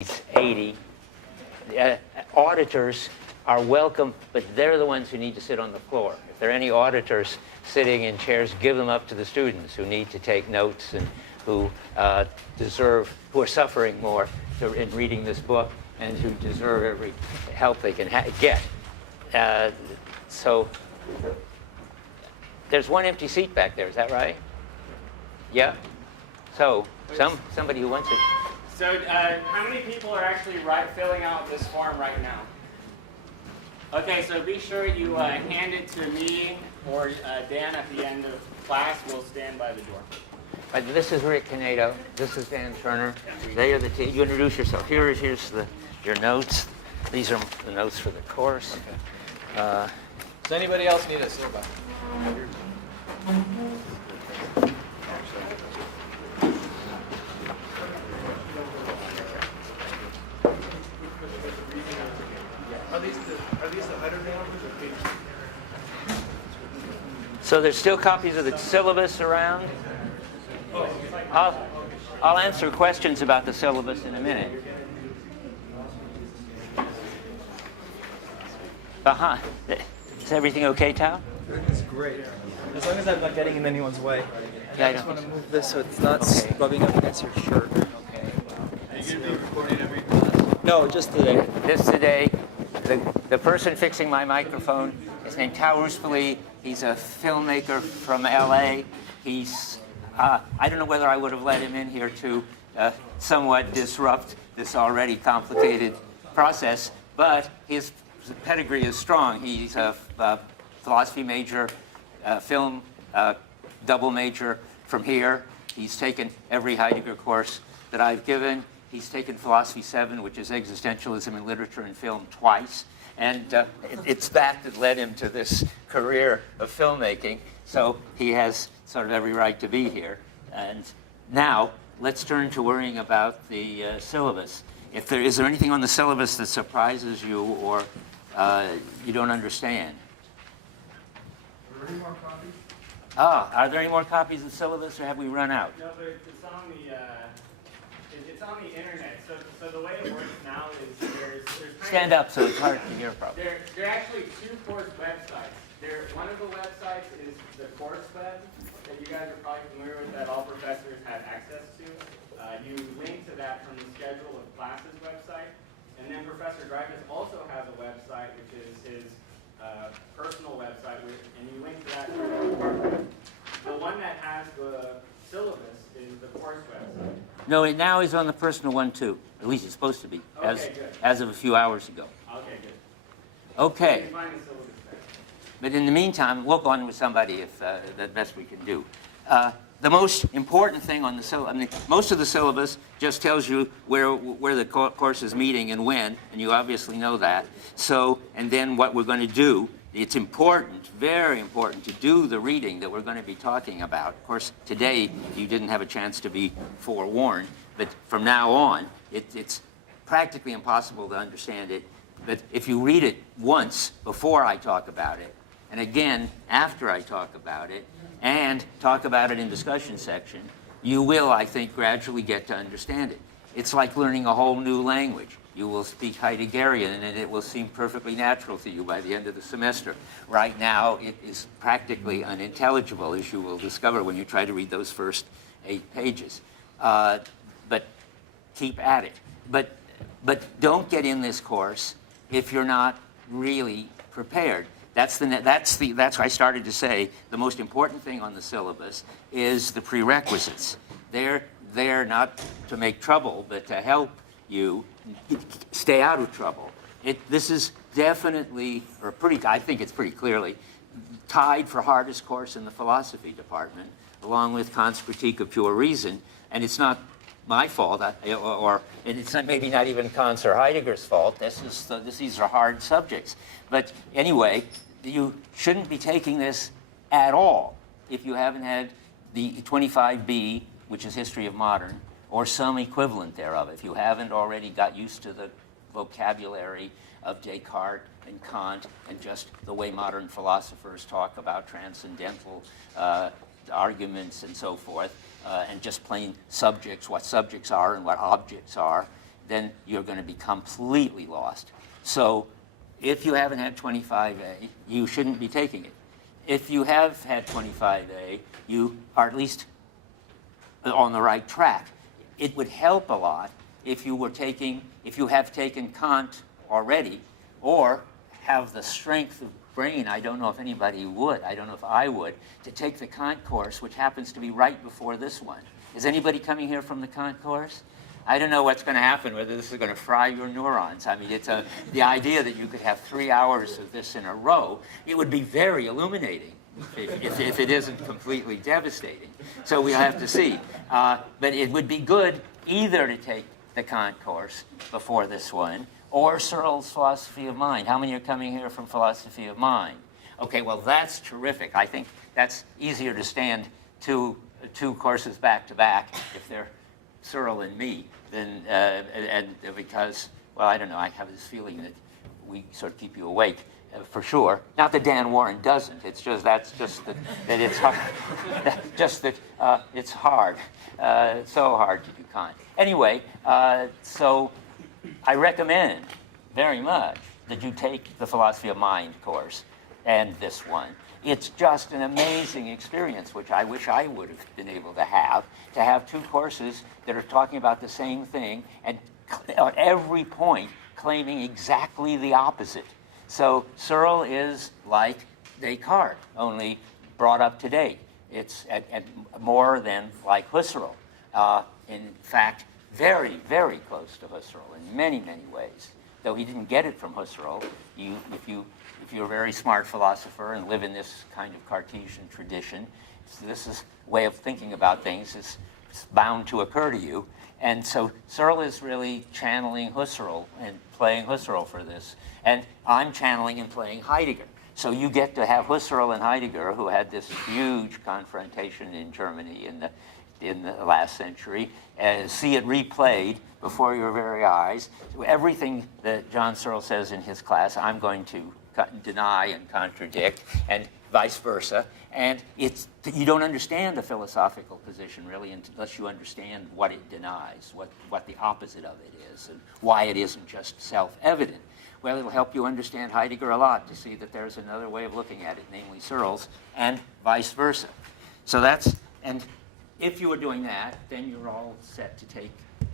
80. Auditors are welcome, but they're the ones who need to sit on the floor. If there are any auditors sitting in chairs, give them up to the students who need to take notes and who who are suffering more in reading this book and who deserve every help they can get. So there's one empty seat back there, is that right? Yeah? So somebody who wants it. So how many people are actually filling out this form right now? Okay, so be sure you hand it to me or Dan at the end of class. We'll stand by the door. This is Rick Canedo. This is Dan Turner. They are the team. You introduce yourself. Here's your notes. These are the notes for the course. Okay. Does anybody else need a syllabus? Are these the Heidegger numbers or pages? So there's still copies of the syllabus around. I'll answer questions about the syllabus in a minute. Is everything okay, Tao? It's great. As long as I'm not getting in anyone's way. Yeah, I just want to move this so it's not rubbing up against your shirt. Okay. Are you going to be recording every class? No, just today. This today, the person fixing my microphone is named Tao Ruspoli. He's a filmmaker from LA. He's, I don't know whether I would have let him in here to somewhat disrupt this already complicated process, but his pedigree is strong. He's a philosophy major, film double major from here. He's taken every Heidegger course that I've given. He's taken Philosophy 7, which is existentialism in literature and film, twice. And it's that led him to this career of filmmaking. So he has sort of every right to be here. And now, let's turn to worrying about the syllabus. Is there anything on the syllabus that surprises you or you don't understand? Are there any more copies? Are there any more copies of the syllabus, or have we run out? No, but it's on the internet. So the way it works now is there's Stand up so it's hard to hear probably. There are actually two course websites. One of the websites is the course web that you guys are probably familiar with, that all professors have access to. You link to that from the schedule of classes website. And then Professor Dreyfus also has a website, which is his personal website, and you link to that through the department. The one that has the syllabus is the course website. No, it now is on the personal one too. At least it's supposed to be, Okay, as of a few hours ago. Okay, good. Okay, You can find the syllabus there. but in the meantime, we'll go on with somebody if the best we can do. The most important thing on the syllabus, I mean, most of the syllabus just tells you where the course is meeting and when, and you obviously know that. So, and then what we're going to do, it's important, very important, to do the reading that we're going to be talking about. Of course, today you didn't have a chance to be forewarned, but from now on, it's practically impossible to understand it. But if you read it once before I talk about it, and again after I talk about it, and talk about it in discussion section, you will, I think, gradually get to understand it. It's like learning a whole new language. You will speak Heideggerian, and it will seem perfectly natural to you by the end of the semester. Right now, it is practically unintelligible, as you will discover when you try to read those first 8 pages. But keep at it. But don't get in this course if you're not really prepared. That's why I started to say the most important thing on the syllabus is the prerequisites. They're there not to make trouble, but to help you stay out of trouble. This is definitely, I think it's pretty clearly, tied for hardest course in the philosophy department, along with Kant's Critique of Pure Reason. And it's not my fault, and it's maybe not even Kant's or Heidegger's fault. These are hard subjects. But anyway, you shouldn't be taking this at all if you haven't had the 25B, which is History of Modern, or some equivalent thereof. If you haven't already got used to the vocabulary of Descartes and Kant and just the way modern philosophers talk about transcendental arguments and so forth, and just plain subjects, what subjects are and what objects are, then you're going to be completely lost. So if you haven't had 25A, you shouldn't be taking it. If you have had 25A, you are at least on the right track. It would help a lot if you have taken Kant already, or have the strength of brain, I don't know if anybody would, I don't know if I would, to take the Kant course, which happens to be right before this one. Is anybody coming here from the Kant course? I don't know what's going to happen, whether this is going to fry your neurons. I mean, the idea that you could have 3 hours of this in a row, it would be very illuminating if it isn't completely devastating. So we'll have to see. But it would be good either to take the Kant course before this one, or Searle's Philosophy of Mind. How many are coming here from Philosophy of Mind? Okay, well, that's terrific. I think that's easier to stand two courses back to back if they're Searle and me, than, and because, well, I don't know, I have this feeling that we sort of keep you awake for sure. Not that Dan Warren doesn't. It's just that it's hard. Just that it's hard. So hard to do Kant. Anyway, so I recommend very much that you take the Philosophy of Mind course and this one. It's just an amazing experience, which I wish I would have been able to have two courses that are talking about the same thing and at every point claiming exactly the opposite. So Searle is like Descartes, only brought up to date. It's at more than like Husserl. In fact, very, very close to Husserl in many, many ways. Though he didn't get it from Husserl, if you're a very smart philosopher and live in this kind of Cartesian tradition, this is way of thinking about things is bound to occur to you. And so Searle is really channeling Husserl and playing Husserl for this. And I'm channeling and playing Heidegger. So you get to have Husserl and Heidegger, who had this huge confrontation in Germany in the last century, see it replayed before your very eyes. So everything that John Searle says in his class, I'm going to deny and contradict, and vice versa. And you don't understand the philosophical position really unless you understand what it denies, what the opposite of it is, and why it isn't just self-evident. Well, it'll help you understand Heidegger a lot to see that there's another way of looking at it, namely Searle's, and vice versa. So and if you were doing that, then you're all set to take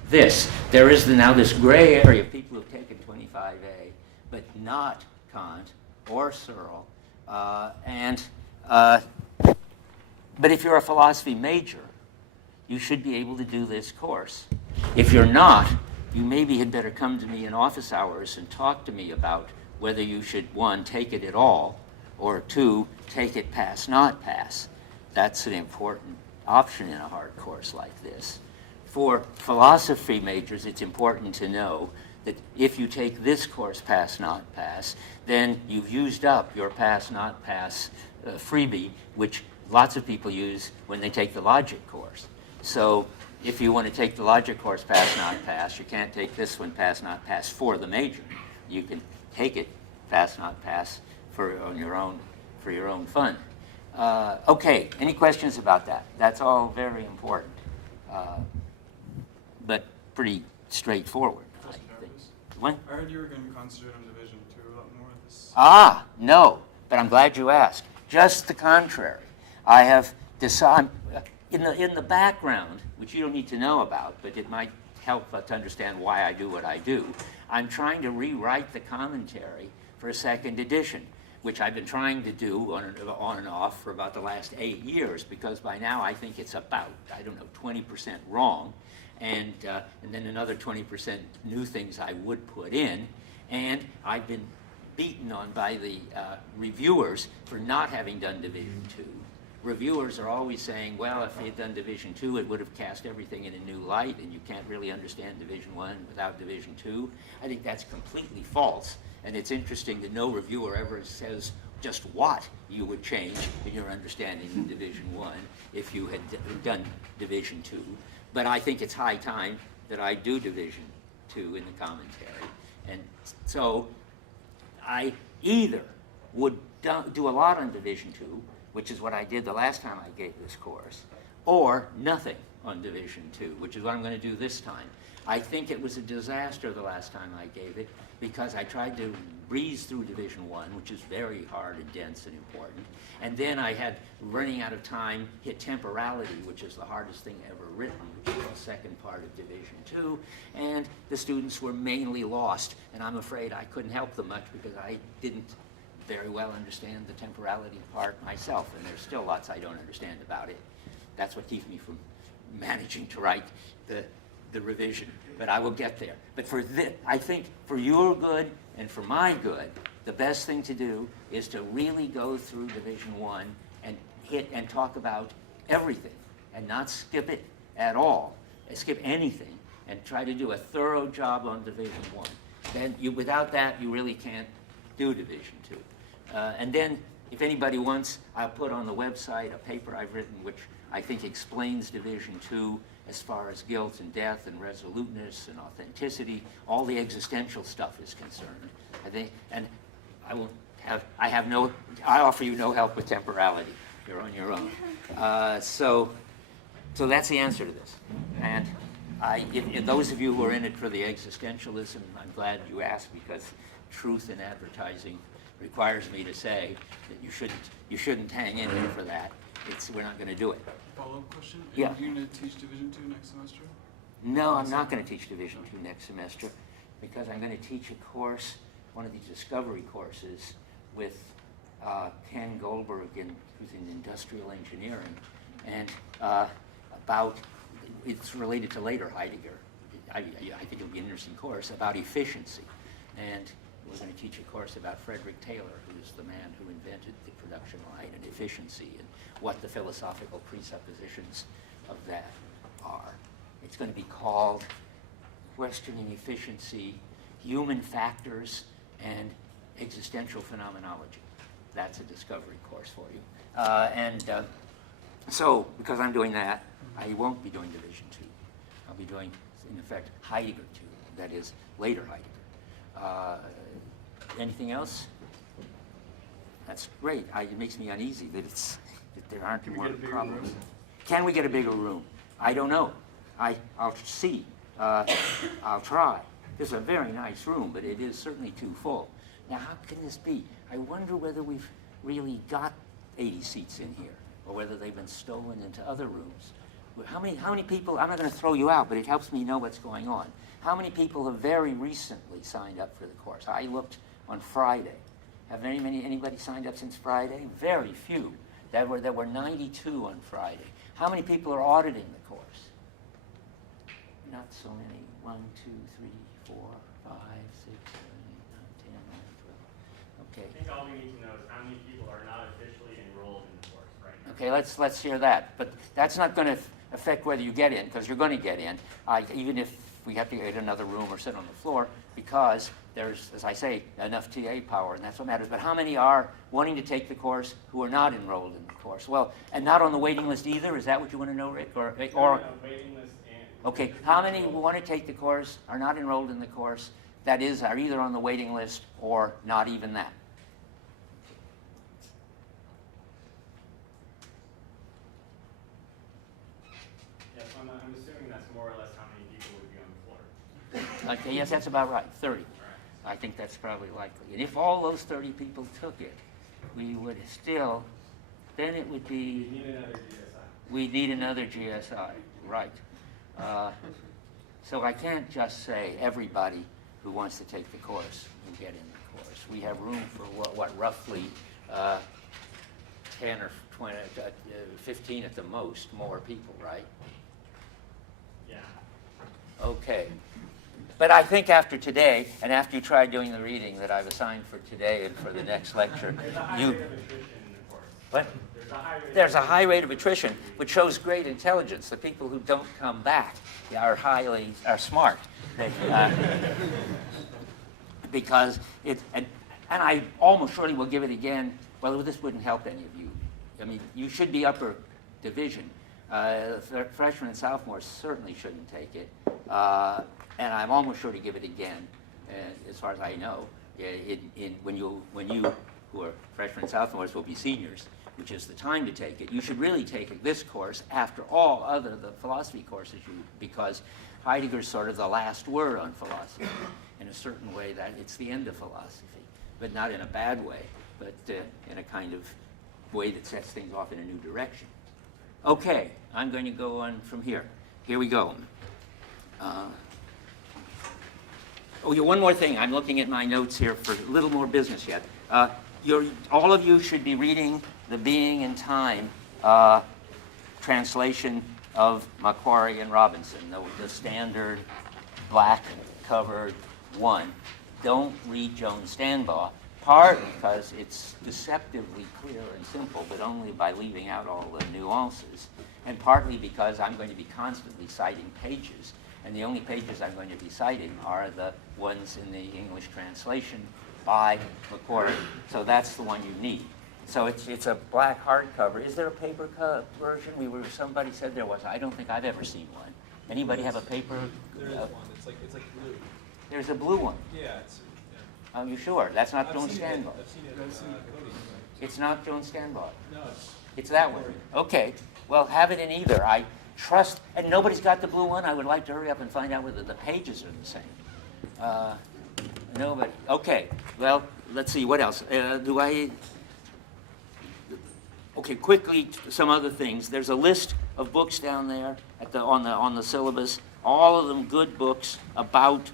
this. There is now this gray area of people who've taken 25A, but not Kant or Searle. But if you're a philosophy major, you should be able to do this course. If you're not, you maybe had better come to me in office hours and talk to me about whether you should, one, take it at all, or two, take it pass, not pass. That's an important option in a hard course like this. For philosophy majors, it's important to know that if you take this course pass, not pass, then you've used up your pass, not pass freebie, which lots of people use when they take the logic course. So if you want to take the logic course pass, not pass, you can't take this one pass, not pass for the major. You can take it pass, not pass for your own fun. Okay, any questions about that? That's all very important, but pretty straightforward, I think. When? I heard you were going to concentrate on Division 2 a lot more this. No, but I'm glad you asked. Just the contrary. I have decided, in the background, which you don't need to know about, but it might help to understand why I do what I do, I'm trying to rewrite the commentary for a second edition, which I've been trying to do on and off for about the last 8 years, because by now I think it's about, 20% wrong, and then another 20% new things I would put in, and I've been beaten on by the reviewers for not having done Division 2. Reviewers are always saying, well, if they'd done Division 2, it would have cast everything in a new light, and you can't really understand Division 1 without Division 2. I think that's completely false, and it's interesting that no reviewer ever says just what you would change in your understanding of Division 1 if you had done Division 2. But I think it's high time that I do Division 2 in the commentary. And so I either would do a lot on Division 2, which is what I did the last time I gave this course, or nothing on Division 2, which is what I'm going to do this time. I think it was a disaster the last time I gave it because I tried to breeze through Division 1, which is very hard and dense and important. And then I had, running out of time, hit temporality, which is the hardest thing ever written, which is the second part of Division 2. And the students were mainly lost. And I'm afraid I couldn't help them much because I didn't very well understand the temporality part myself. And there's still lots I don't understand about it. That's what keeps me from managing to write the revision, but I will get there. But for this, I think for your good and for my good, the best thing to do is to really go through Division 1 and hit and talk about everything and not skip it at all, skip anything, and try to do a thorough job on Division 1. Then without that, you really can't do Division 2. And then, if anybody wants, I'll put on the website a paper I've written which I think explains Division 2 as far as guilt and death and resoluteness and authenticity, all the existential stuff is concerned. I think, and I offer you no help with temporality. You're on your own. So that's the answer to this. And if those of you who are in it for the existentialism, I'm glad you asked because truth in advertising requires me to say that you shouldn't hang in there for that. We're not going to do it. Follow-up question? Yeah. Are you going to teach Division 2 next semester? No, I'm not going to teach Division 2 next semester because I'm going to teach a course, one of these discovery courses, with Ken Goldberg, who's in industrial engineering, and it's related to later Heidegger. I think it'll be an interesting course about efficiency. And we're going to teach a course about Frederick Taylor, who is the man who invented the production line and efficiency and what the philosophical presuppositions of that are. It's going to be called Questioning Efficiency, Human Factors, and Existential Phenomenology. That's a discovery course for you. So, because I'm doing that, I won't be doing Division 2. I'll be doing, in effect, Heidegger 2, that is, later Heidegger. Anything else? That's great. It makes me uneasy that there aren't more problems. Can we get a bigger room? I don't know. I'll see. I'll try. This is a very nice room, but it is certainly too full. Now, how can this be? I wonder whether we've really got 80 seats in here, or whether they've been stolen into other rooms. How many people, I'm not going to throw you out, but it helps me know what's going on. How many people have very recently signed up for the course? I looked on Friday. Have anybody signed up since Friday? Very few. There were 92 on Friday. How many people are auditing the course? Not so many. 1, 2, 3, 4, 5, 6, 7, 8, 9, 10, 11, 12. Okay. I think all we need to know is how many people are not officially enrolled in the course right now. Okay, let's hear that. But that's not going to affect whether you get in, because you're going to get in, even if we have to get another room or sit on the floor, because there's, as I say, enough TA power, and that's what matters. But how many are wanting to take the course who are not enrolled in the course? Well, and not on the waiting list either? Is that what you want to know, Rick? Or Waiting list and... Okay, how many who want to take the course are not enrolled in the course, that is, are either on the waiting list or not even that? Yes, I'm assuming that's more or less how many people would be on the floor. Okay, yes, that's about right, 30. I think that's probably likely. And if all those 30 people took it, we would still, then it would be... You need another GSI. We need another GSI, right. So I can't just say everybody who wants to take the course will get in the course. We have room for what roughly 10 or 20, 15 at the most, more people, right? Yeah. Okay. But I think after today, and after you try doing the reading that I've assigned for today and for the next lecture, There's a high rate of attrition in the course. What? There's a high rate There's a high rate of attrition, which shows great intelligence. The people who don't come back are smart. Because and I almost surely will give it again. Well, this wouldn't help any of you. I mean, you should be upper division. Freshmen and sophomores certainly shouldn't take it. And I'm almost sure to give it again, as far as I know. When you who are freshmen and sophomores will be seniors, which is the time to take it. You should really take this course after all the philosophy courses, because Heidegger's sort of the last word on philosophy. In a certain way, that it's the end of philosophy, but not in a bad way, but in a kind of way that sets things off in a new direction. Okay, I'm going to go on from here. Here we go. Oh, yeah, one more thing. I'm looking at my notes here for a little more business yet. All of you should be reading the Being and Time translation of Macquarie and Robinson, the standard black-covered one. Don't read Joan Stanbaugh, partly because it's deceptively clear and simple, but only by leaving out all the nuances, and partly because I'm going to be constantly citing pages, and the only pages I'm going to be citing are the ones in the English translation by Macquarie. So that's the one you need. So it's a black hardcover. Is there a paper version? Somebody said there was. I don't think I've ever seen one. Anybody have a paper? There is one. It's like blue. There's a blue one. Yeah. Are you sure? That's not Joan I've seen Stanbaugh. it Cody. It's not Joan Stanbaugh. No. It's that one. Okay. Well, have it in either. I trust. And nobody's got the blue one. I would like to hurry up and find out whether the pages are the same. Nobody. Okay. Well, let's see. What else? Okay, quickly, some other things. There's a list of books down there on the syllabus. All of them good books about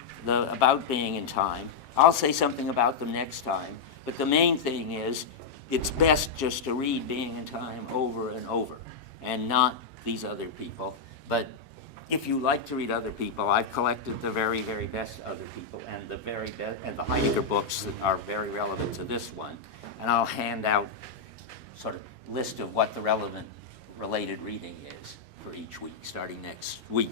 being in time. I'll say something about them next time. But the main thing is, it's best just to read Being in Time over and over, and not these other people. But if you like to read other people, I've collected the very, very best other people and the very best and the Heidegger books that are very relevant to this one. And I'll hand out sort of list of what the relevant related reading is for each week, starting next week.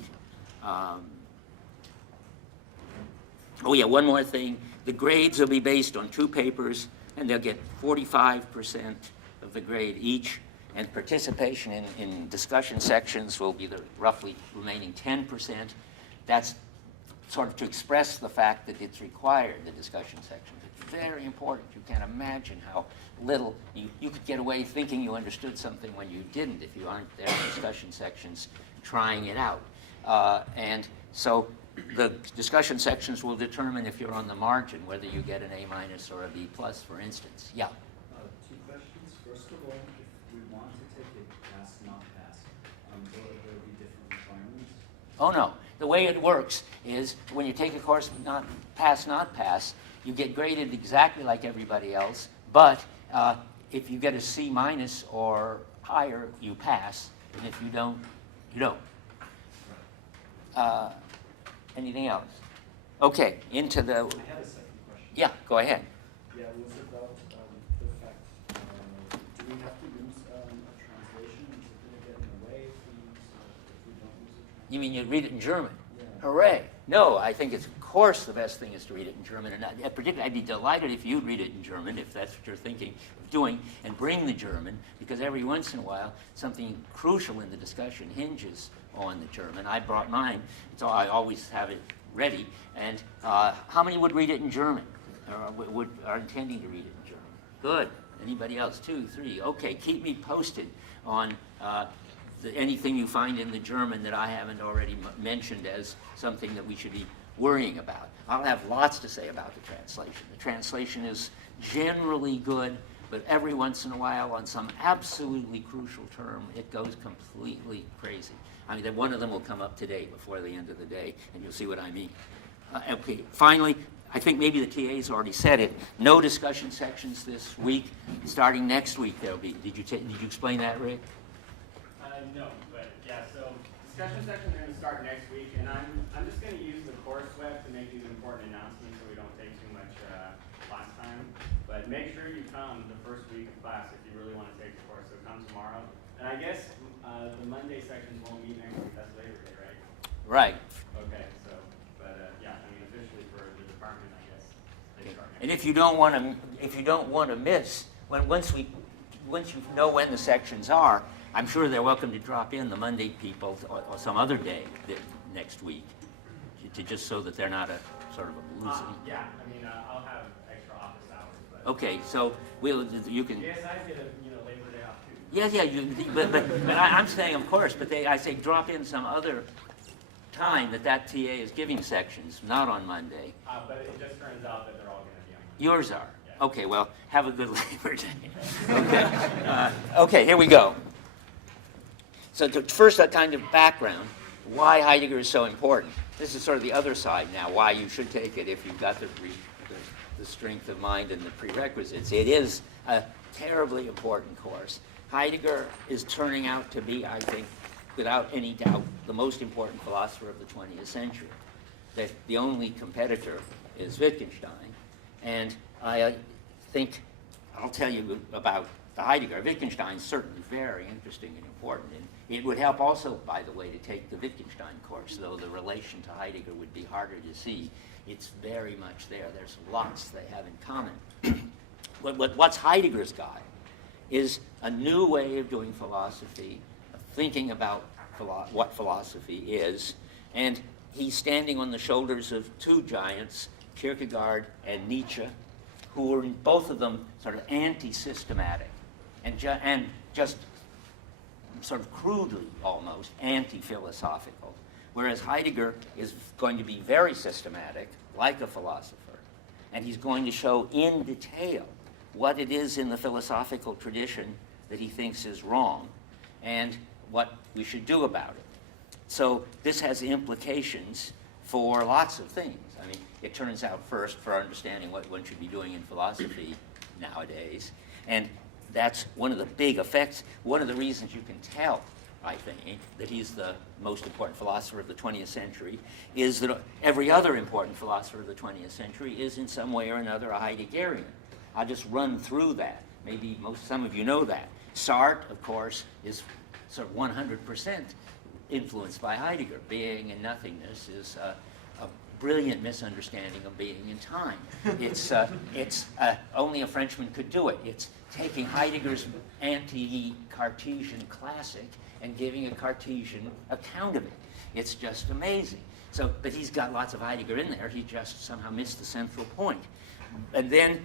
Oh yeah, one more thing. The grades will be based on 2 papers, and they'll get 45% of the grade each, and participation in discussion sections will be the roughly remaining 10%. That's sort of to express the fact that it's required, the discussion sections. It's very important. You can't imagine how little you could get away thinking you understood something when you didn't if you aren't there in discussion sections trying it out. And so the discussion sections will determine if you're on the margin, whether you get an A- or a B+, for instance. Yeah? 2 questions. First of all, if we want to take it pass, not pass, will there be different requirements? Oh, no. The way it works is when you take a course not pass, you get graded exactly like everybody else, but if you get a C- or higher, you pass, and if you don't, you don't. Anything else? Okay, into the... I have a second question. Yeah, go ahead. Yeah, it was about the fact, do we have to use a translation? Is it going to get in the way if we don't use a translation? You mean you read it in German? Yeah. Hooray. No, I think it's, of course, the best thing is to read it in German. And particularly, I'd be delighted if you'd read it in German, if that's what you're thinking of doing, and bring the German, because every once in a while, something crucial in the discussion hinges on the German. I brought mine, so I always have it ready. And how many would read it in German, or are intending to read it in German? Good. Anybody else? 2, 3. Okay, keep me posted on anything you find in the German that I haven't already mentioned as something that we should be worrying about. I'll have lots to say about the translation. The translation is generally good, but every once in a while, on some absolutely crucial term, it goes completely crazy. I mean, one of them will come up today before the end of the day, and you'll see what I mean. Okay, finally, I think maybe the TA's already said it. No discussion sections this week. Starting next week, there'll be. Did you explain that, Rick? No, but yeah, so discussion sections are going to start next week, and I'm just going to use the course web to make these important announcements so we don't take too much class time. But make sure you come the first week of class if you really want to take the course, so come tomorrow. And I guess the Monday sections won't meet next week, that's Labor Day, right? Right. Okay, so, but yeah, I mean, officially for the department, I guess, they start next And if you don't want to miss, once you know when the sections are, I'm sure they're welcome to drop in the Monday people or some other day next week, to just so that they're not a sort of a losing. Yeah, I mean, I'll have extra office hours, but. Okay, so you can. Yes, I get a Labor Day off too. Yeah, but I'm saying, of course, but I say drop in some other time that that TA is giving sections, not on Monday. But it just turns out that they're all going to be on. Yours are? Yeah. Okay, well, have a good Labor Day. Okay, okay, here we go. So first, a kind of background, why Heidegger is so important. This is sort of the other side now, why you should take it if you've got the strength of mind and the prerequisites. It is a terribly important course. Heidegger is turning out to be, I think, without any doubt, the most important philosopher of the 20th century. That the only competitor is Wittgenstein. And I think I'll tell you about the Heidegger. Wittgenstein is certainly very interesting and important. And it would help also, by the way, to take the Wittgenstein course, though the relation to Heidegger would be harder to see. It's very much there. There's lots they have in common. What's Heidegger's got is a new way of doing philosophy, of thinking about what philosophy is, and he's standing on the shoulders of two giants, Kierkegaard and Nietzsche, who were both of them sort of anti-systematic and just sort of crudely almost anti-philosophical, whereas Heidegger is going to be very systematic, like a philosopher, and he's going to show in detail what it is in the philosophical tradition that he thinks is wrong and what we should do about it. So this has implications for lots of things. I mean, it turns out first for understanding what one should be doing in philosophy nowadays, and that's one of the big effects. One of the reasons you can tell, I think, that he's the most important philosopher of the 20th century is that every other important philosopher of the 20th century is in some way or another a Heideggerian. I'll just run through that. Maybe some of you know that. Sartre, of course, is sort of 100% influenced by Heidegger. Being and nothingness is a brilliant misunderstanding of being and time. It's only a Frenchman could do it. It's taking Heidegger's anti-Cartesian classic and giving a Cartesian account of it. It's just amazing. So, but he's got lots of Heidegger in there. He just somehow missed the central point. And then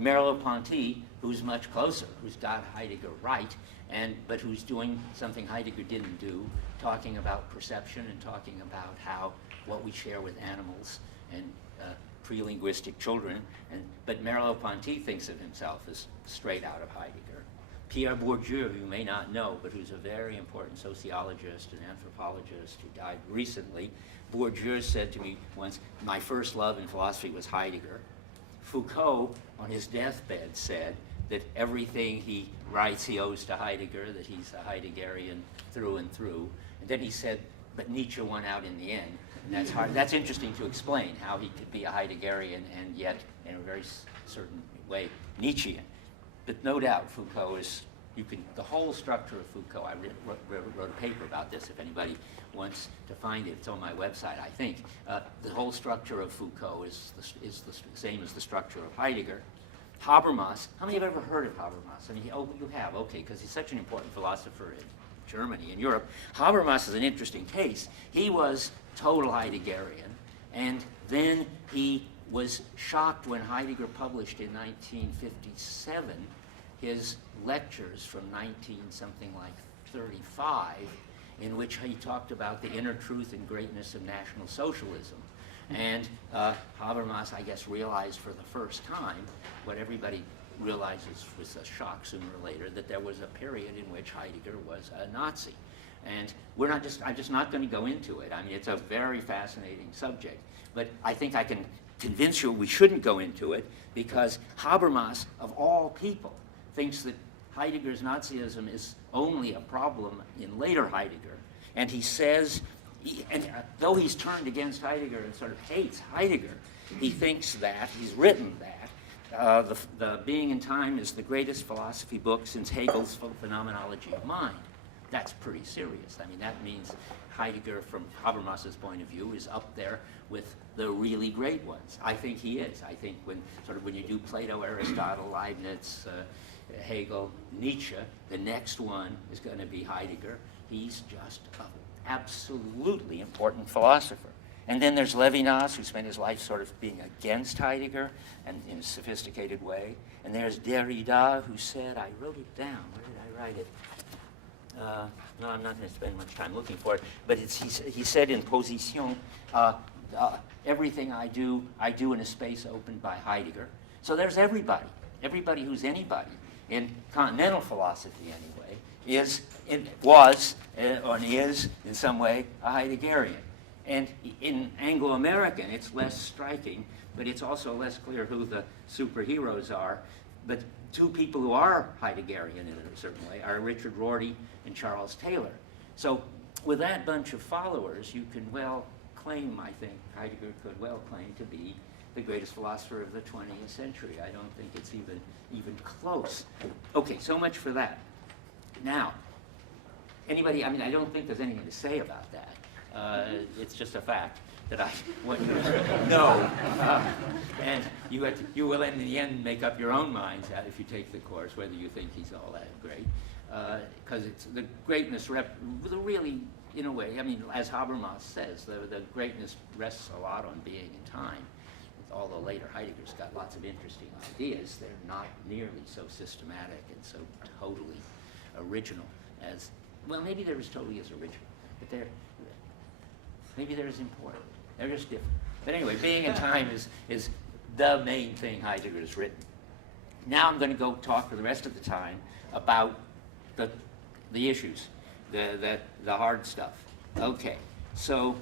Merleau-Ponty, who's much closer, who's got Heidegger right, but who's doing something Heidegger didn't do, talking about perception and talking about what we share with animals and pre-linguistic children. But Merleau-Ponty thinks of himself as straight out of Heidegger. Pierre Bourdieu, you may not know, but who's a very important sociologist and anthropologist who died recently. Bourdieu said to me once, my first love in philosophy was Heidegger. Foucault, on his deathbed, said that everything he writes he owes to Heidegger, that he's a Heideggerian through and through. And then he said, but Nietzsche won out in the end. And that's hard. That's interesting to explain, how he could be a Heideggerian and yet, in a very certain way, Nietzschean. But no doubt Foucault is, the whole structure of Foucault, I wrote a paper about this, if anybody wants to find it, it's on my website, I think. The whole structure of Foucault is the same as the structure of Heidegger. Habermas, how many have ever heard of Habermas? I mean, oh, you have, okay, because he's such an important philosopher in Germany and Europe. Habermas is an interesting case. He was total Heideggerian, and then he was shocked when Heidegger published in 1957 his lectures from 35, in which he talked about the inner truth and greatness of National Socialism. And Habermas, I guess, realized for the first time what everybody realizes was a shock sooner or later, that there was a period in which Heidegger was a Nazi. And I'm just not going to go into it. I mean, it's a very fascinating subject. But I think I can convince you we shouldn't go into it, because Habermas, of all people, thinks that Heidegger's Nazism is only a problem in later Heidegger. And he says, though he's turned against Heidegger and sort of hates Heidegger, he thinks that, he's written that, the Being and Time is the greatest philosophy book since Hegel's Phenomenology of Mind. That's pretty serious. I mean, that means Heidegger, from Habermas's point of view, is up there with the really great ones. I think he is. I think when you do Plato, Aristotle, Leibniz, Hegel, Nietzsche, the next one is going to be Heidegger. He's just an absolutely important philosopher. And then there's Levinas, who spent his life sort of being against Heidegger and in a sophisticated way. And there's Derrida, who said, I wrote it down. Where did I write it? no, I'm not going to spend much time looking for it, but he said in Position, everything I do in a space opened by Heidegger. So there's everybody who's anybody in continental philosophy anyway, was in some way a Heideggerian. And in Anglo-American, it's less striking, but it's also less clear who the superheroes are. But two people who are Heideggerian in a certain way are Richard Rorty and Charles Taylor. So with that bunch of followers, you can well claim, I think, Heidegger could well claim to be the greatest philosopher of the 20th century. I don't think it's even close. Okay, so much for that. Now, anybody, I mean, I don't think there's anything to say about that. It's just a fact that I want you to know. And you will, in the end, make up your own minds if you take the course, whether you think he's all that great. Because it's the greatness, really, in a way, I mean, as Habermas says, the greatness rests a lot on being in time. Although later Heidegger's got lots of interesting ideas, they're not nearly so systematic and so totally original as, well, maybe they're as totally as original, but maybe they're as important. They're just different. But anyway, being in time is the main thing Heidegger's written. Now I'm going to go talk for the rest of the time about the issues, the hard stuff. Okay, so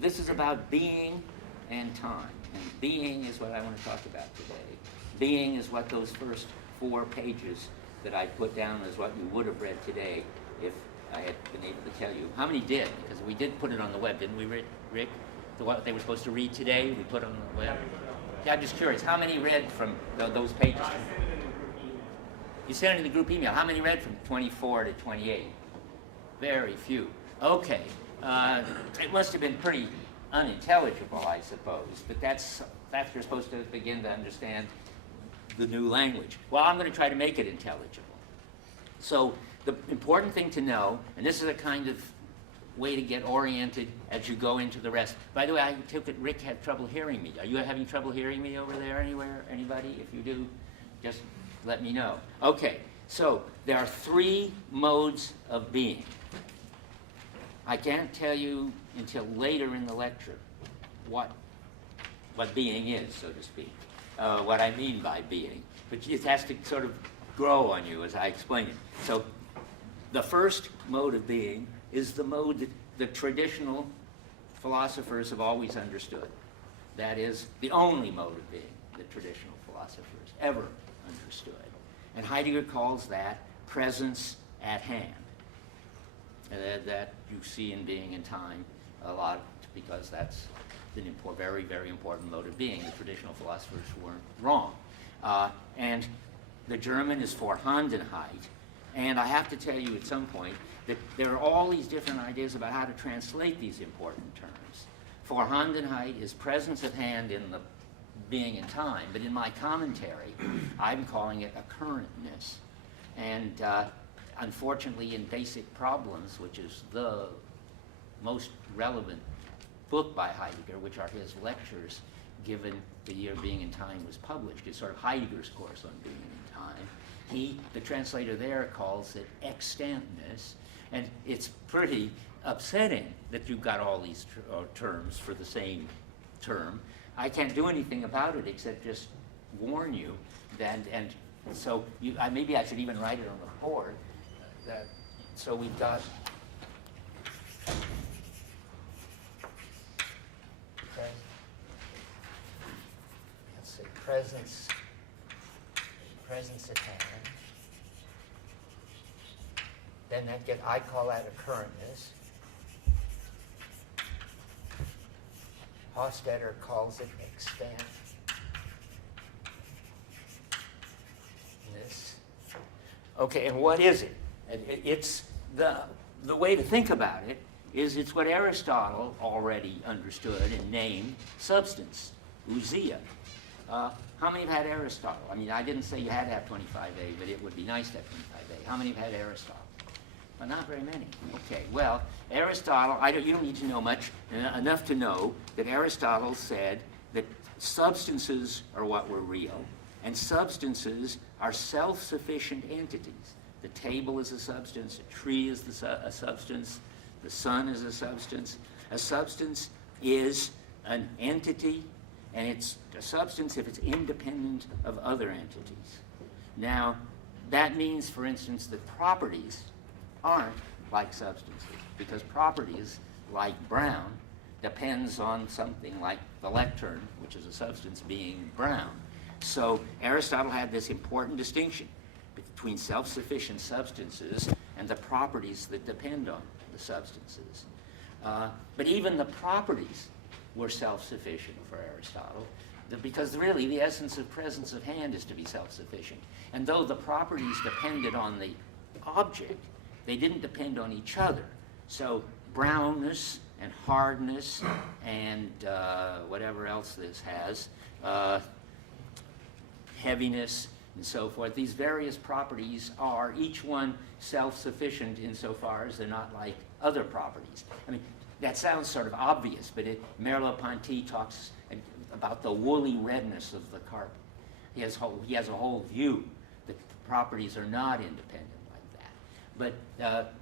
this is about being and time. And being is what I want to talk about today. Being is what those first 4 pages that I put down as what you would have read today if I had been able to tell you. How many did? Because we did put it on the web, didn't we, Rick? What they were supposed to read today, we put on the web. Yeah, I'm just curious. How many read from those pages? You sent it in the group email. How many read from 24 to 28? Very few. Okay. It must have been pretty unintelligible, I suppose, but that's you're supposed to begin to understand the new language. Well, I'm going to try to make it intelligible. So the important thing to know, and this is a kind of way to get oriented as you go into the rest. By the way, I took it Rick had trouble hearing me. Are you having trouble hearing me over there anywhere? Anybody? If you do, just let me know. Okay, so there are 3 modes of being. I can't tell you until later in the lecture what being is, so to speak, what I mean by being. But it has to sort of grow on you as I explain it. So the first mode of being is the mode that the traditional philosophers have always understood. That is the only mode of being that traditional philosophers ever understood. And Heidegger calls that presence at hand. That you see in being and time a lot, because that's an very, very important mode of being. The traditional philosophers weren't wrong. And the German is Vorhandenheit. And I have to tell you at some point that there are all these different ideas about how to translate these important terms. Vorhandenheit is presence at hand in the being in time, but in my commentary, I'm calling it occurrentness. And unfortunately, in Basic Problems, which is the most relevant book by Heidegger, which are his lectures given the year Being in Time was published, it's sort of Heidegger's course on being in time. The translator there calls it extantness, and it's pretty upsetting that you've got all these terms for the same term. I can't do anything about it except just warn you that, and so maybe I should even write it on the board. So we've got let's say presence at hand. Then I call that occurrentness. Hofstadter calls it extantness. Okay, and what is it? It's the way to think about it is it's what Aristotle already understood and named substance, ousia. How many have had Aristotle? I mean, I didn't say you had to have 25A, but it would be nice to have 25A. How many have had Aristotle? Well, not very many. Okay, well, Aristotle, you don't need to know much, enough to know that Aristotle said that substances are what were real, and substances are self-sufficient entities. The table is a substance, a tree is a substance, the sun is a substance. A substance is an entity, and it's a substance if it's independent of other entities. Now, that means, for instance, that properties aren't like substances, because properties, like brown, depends on something like the lectern, which is a substance, being brown. So Aristotle had this important distinction between self-sufficient substances and the properties that depend on the substances. But even the properties were self-sufficient for Aristotle, because really the essence of presence of hand is to be self-sufficient. And though the properties depended on the object, they didn't depend on each other. So brownness and hardness and whatever else this has, heaviness and so forth, these various properties are each one self-sufficient insofar as they're not like other properties. I mean, that sounds sort of obvious, but Merleau-Ponty talks about the woolly redness of the carpet. He has a whole view that properties are not independent like that. But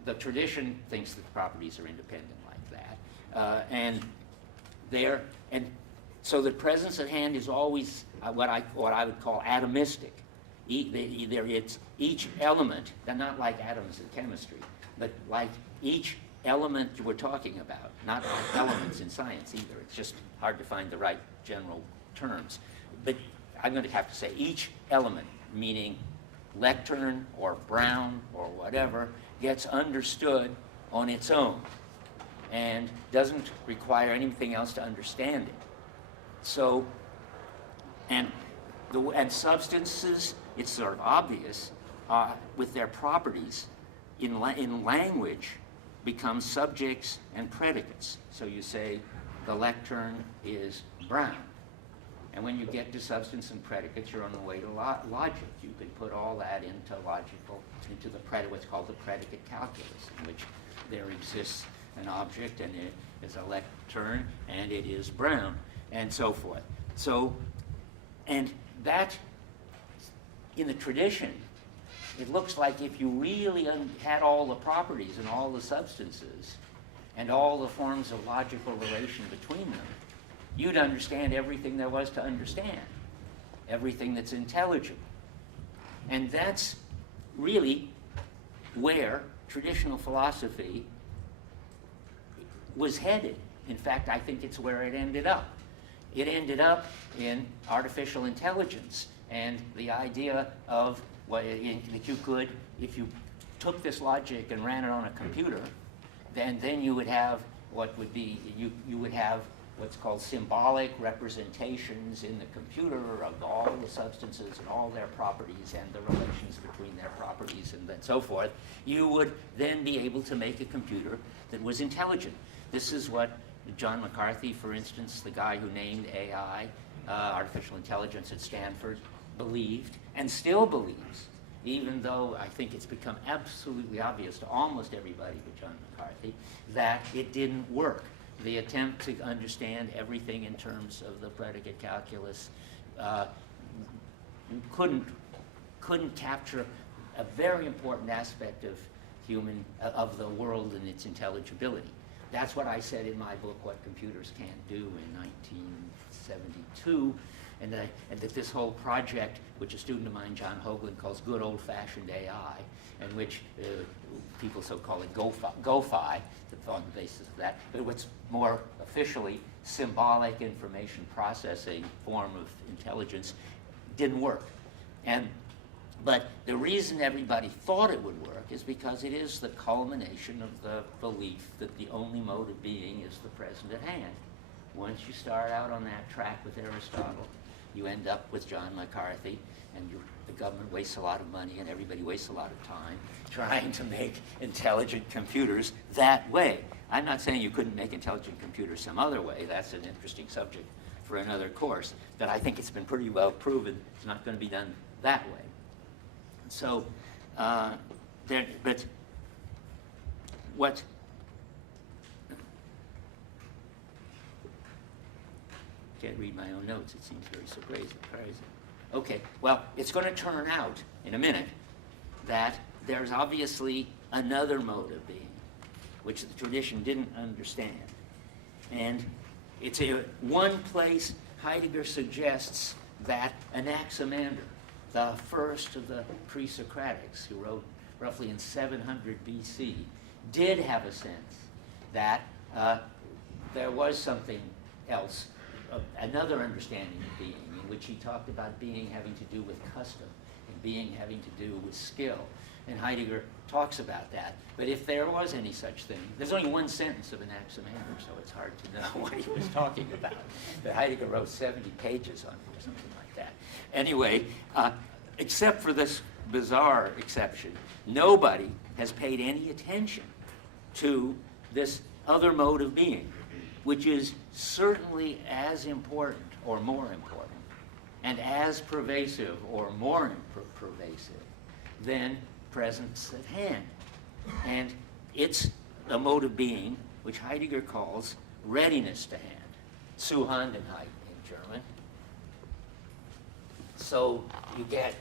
the tradition thinks that properties are independent like that. And so the presence at hand is always what I would call atomistic. Either it's each element, and not like atoms in chemistry, but like each element we're talking about, not like elements in science either. It's just hard to find the right general terms. But I'm going to have to say each element, meaning lectern or brown or whatever, gets understood on its own and doesn't require anything else to understand it. So, and substances, it's sort of obvious, with their properties in language become subjects and predicates. So you say the lectern is brown. And when you get to substance and predicates, you're on the way to logic. You can put all that into what's called the predicate calculus, in which there exists an object and it is a lectern and it is brown, and so forth. So, and that, in the tradition, it looks like if you really had all the properties and all the substances and all the forms of logical relation between them, you'd understand everything there was to understand, everything that's intelligible. And that's really where traditional philosophy was headed. In fact, I think it's where it ended up. It ended up in artificial intelligence and the idea of that you could, if you took this logic and ran it on a computer, then you would have what would be, you would have what's called symbolic representations in the computer of all the substances and all their properties and the relations between their properties and so forth. You would then be able to make a computer that was intelligent. This is what John McCarthy, for instance, the guy who named AI, artificial intelligence at Stanford, believed and still believes, even though I think it's become absolutely obvious to almost everybody but John McCarthy, that it didn't work. The attempt to understand everything in terms of the predicate calculus couldn't capture a very important aspect of of the world and its intelligibility. That's what I said in my book, What Computers Can't Do, in 1972, and that this whole project, which a student of mine, John Hoagland, calls good old-fashioned AI, and which people so call it GoFi, on the basis of that, but what's more officially symbolic information processing form of intelligence, didn't work. But the reason everybody thought it would work is because it is the culmination of the belief that the only mode of being is the present at hand. Once you start out on that track with Aristotle, you end up with John McCarthy, and the government wastes a lot of money and everybody wastes a lot of time trying to make intelligent computers that way. I'm not saying you couldn't make intelligent computers some other way. That's an interesting subject for another course, but I think it's been pretty well proven it's not going to be done that way. So, but what can't read my own notes. It seems very so crazy. Okay, well, it's going to turn out in a minute that there's obviously another mode of being, which the tradition didn't understand. And it's one place Heidegger suggests that Anaximander, the first of the pre-Socratics, who wrote roughly in 700 BC, did have a sense that there was something else, another understanding of being, in which he talked about being having to do with custom, and being having to do with skill. And Heidegger talks about that. But if there was any such thing, there's only one sentence of Anaximander, so it's hard to know what he was talking about. But Heidegger wrote 70 pages on it or something like that. Anyway, except for this bizarre exception, nobody has paid any attention to this other mode of being, which is certainly as important or more important, and as pervasive or more pervasive than presence at hand. And it's a mode of being which Heidegger calls readiness to hand, Zuhandenheit in German. So you get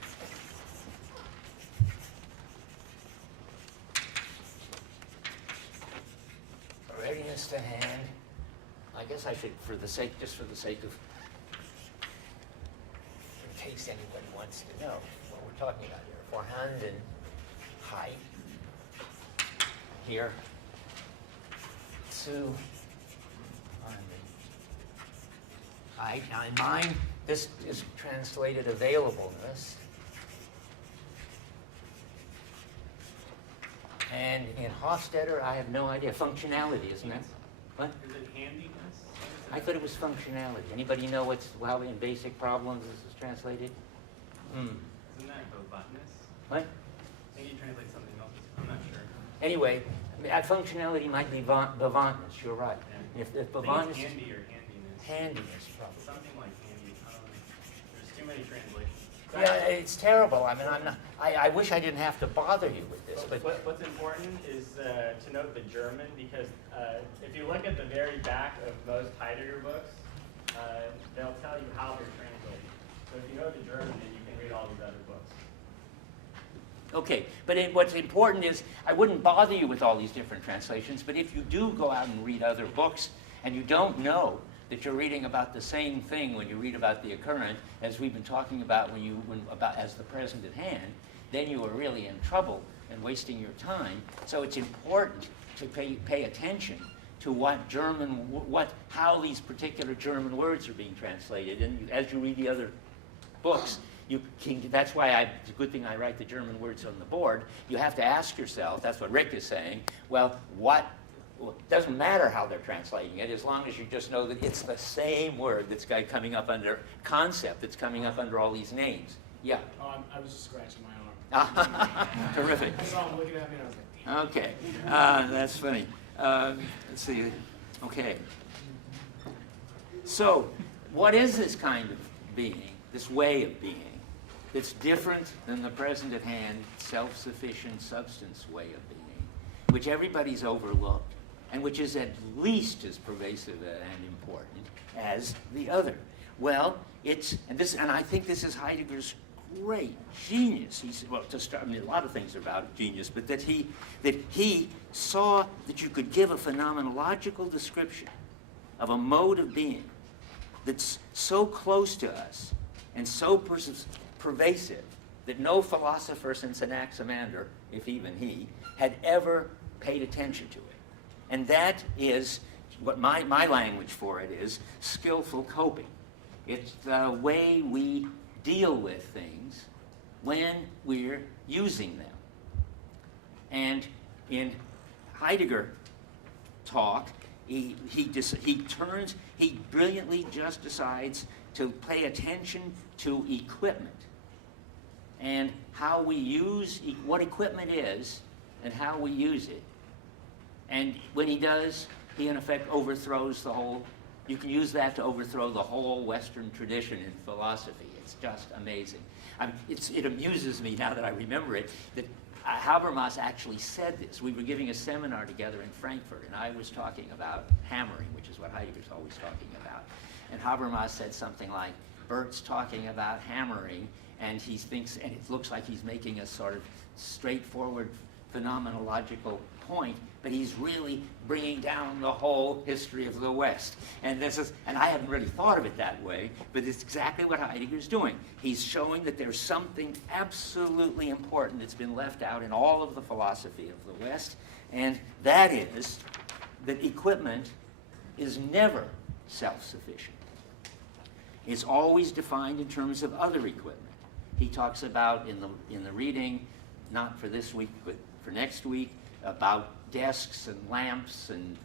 readiness to hand. I guess I should, just for the sake of, in case anybody wants to know what we're talking about here, Vorhandenheit, here, Zuhandenheit. Now in mine, this is translated availableness. And in Hofstadter, I have no idea. Functionality, isn't it? What? Is it handiness? I thought it was functionality. Anybody know how in basic problems this is translated? Isn't that robustness? What? I think you translate something else. I'm not sure. Anyway, functionality might be bavantness. You're right. Yeah. If I think bavantness, it's handy or handiness. handiness, probably. Something like handy. I don't know. There's too many translations. Yeah, it's terrible. I mean, I wish I didn't have to bother you with this, but What's important is to note the German, because if you look at the very back of most Heidegger books, they'll tell you how they're translated. So if you know the German, then you can read all these other books. okay. But what's important is I wouldn't bother you with all these different translations, but if you do go out and read other books and you don't know that you're reading about the same thing when you read about the occurrent as we've been talking about about as the present at hand, then you are really in trouble and wasting your time. So it's important to pay attention to how these particular German words are being translated. And as you read the other books, that's why it's a good thing I write the German words on the board. You have to ask yourself, that's what Rick is saying, well, it doesn't matter how they're translating it, as long as you just know that it's the same word that's coming up under concept, that's coming up under all these names. Yeah. I was just scratching my arm. Terrific. I saw him looking at me and I was like, damn. Okay, that's funny. Let's see. Okay. So, what is this kind of being, this way of being, that's different than the present at hand, self-sufficient substance way of being, which everybody's overlooked, and which is at least as pervasive and important as the other? Well, and I think this is Heidegger's great genius. A lot of things are about genius, but that he saw that you could give a phenomenological description of a mode of being that's so close to us and so pervasive that no philosopher since Anaximander, if even he, had ever paid attention to it. And that is what my language for it is skillful coping. It's the way we deal with things when we're using them. And in Heidegger talk, he brilliantly just decides to pay attention to equipment and how we use what equipment is and how we use it. And when he does, he in effect overthrows the whole. You can use that to overthrow the whole Western tradition in philosophy. It's just amazing. It amuses me now that I remember it that Habermas actually said this. We were giving a seminar together in Frankfurt, and I was talking about hammering, which is what Heidegger's always talking about. And Habermas said something like, Bert's talking about hammering, and he thinks, and it looks like he's making a sort of straightforward phenomenological point, but he's really bringing down the whole history of the West. And I haven't really thought of it that way, but it's exactly what Heidegger's doing. He's showing that there's something absolutely important that's been left out in all of the philosophy of the West, and that is that equipment is never self-sufficient. It's always defined in terms of other equipment. He talks about in the reading, not for this week, but for next week, about desks and lamps and